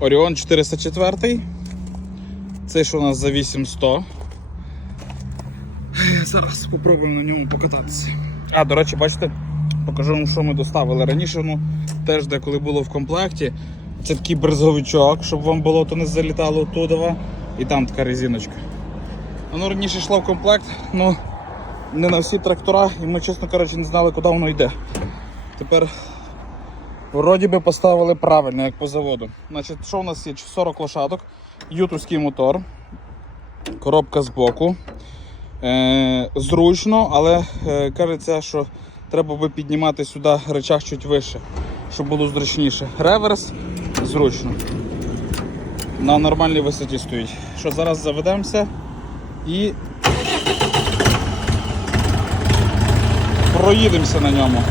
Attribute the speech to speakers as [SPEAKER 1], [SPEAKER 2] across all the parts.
[SPEAKER 1] Оріон 404. Цей що у нас за 8100. Зараз спробуємо на ньому покататися. А, до речі, бачите, покажу вам, що ми доставили. Раніше, ну, теж деколи було в комплекті. Це такий брезговичок, щоб вам болото не залітало туди. І там така резиночка. Воно раніше йшло в комплект, ну не на всі трактора, і ми, чесно кажучи, не знали, куди воно йде. Тепер вроді би поставили правильно, як по заводу. Значить, що у нас є? 40 лошадок, ютовський мотор, коробка збоку. Е, зручно, але е, кажеться, що треба би піднімати сюди речах чуть вище, щоб було зручніше. Реверс зручно. На нормальній висоті стоїть. Що зараз заведемося і проїдемося на ньому.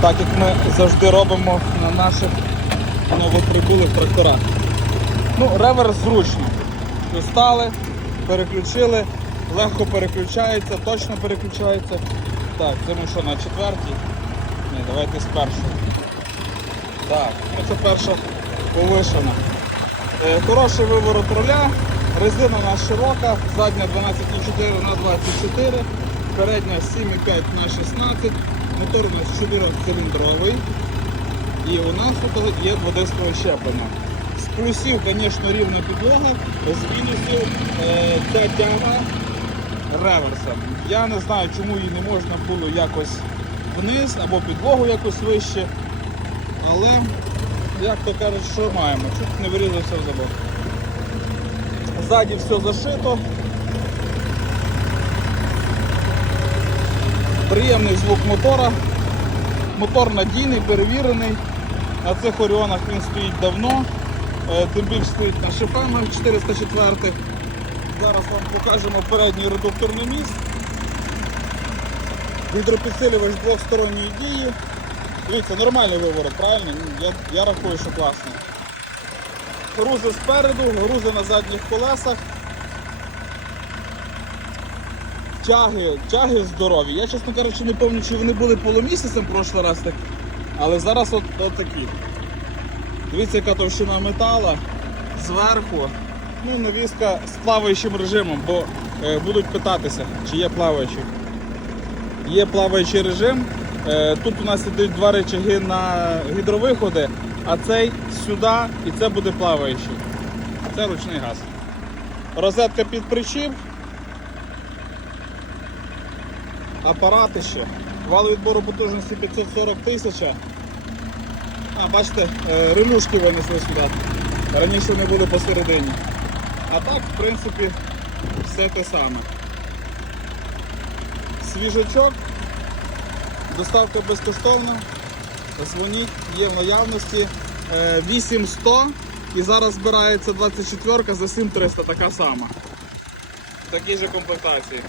[SPEAKER 1] Так як ми завжди робимо на наших новоприбулих тракторах. Ну, реверс зручно. Достали, переключили, легко переключається, точно переключається. Так, це ми що, на четвертій? Ні, давайте з першої. Так, це перша повишена. Е, Хороший виворот руля, резина у нас широка, задня 12,4 на 24, передня 7,5 на 16, мотор у нас 4-циліндровий. І у нас тут є дводискове щеплення. З плюсів, звісно, рівна підлога, з мінусів е, ця тяга реверсом. Я не знаю, чому її не можна було якось вниз або підлогу якось вище. Але, як то кажуть, що маємо, чуть не вирізався в забор. Ззаді все зашито. Приємний звук мотора. Мотор надійний, перевірений. На цих оріонах він стоїть давно. Е, Тим більше стоїть на шифемах 404. Зараз вам покажемо передній редукторний міст. Гідропідсилювач двохсторонньої дії. Дивіться, нормальний виворот, правильно? Ну, Я, я рахую, що класно. Грузи спереду, грузи на задніх колесах. Тяги, тяги здорові. Я, чесно кажучи, не пам'ятаю, чи вони були полумісяцем прошлий раз так. Але зараз от, от такі. Дивіться, яка товщина метала зверху. Ну, навіска з плаваючим режимом, бо е, будуть питатися, чи є плаваючий. Є плаваючий режим. Е, тут у нас ідуть два речаги на гідровиходи, а цей сюди і це буде плаваючий. Це ручний газ. Розетка під причіп. Апарати ще. Вал відбору потужності 540 тисяч. А, бачите, е, ремушки винесли сюди. Раніше вони були посередині. А так, в принципі, все те саме. Свіжачок. Доставка безкоштовна. Дзвоніть, є в наявності. Е, 8100 і зараз збирається 24 за 7300 така сама. В такій же комплектації.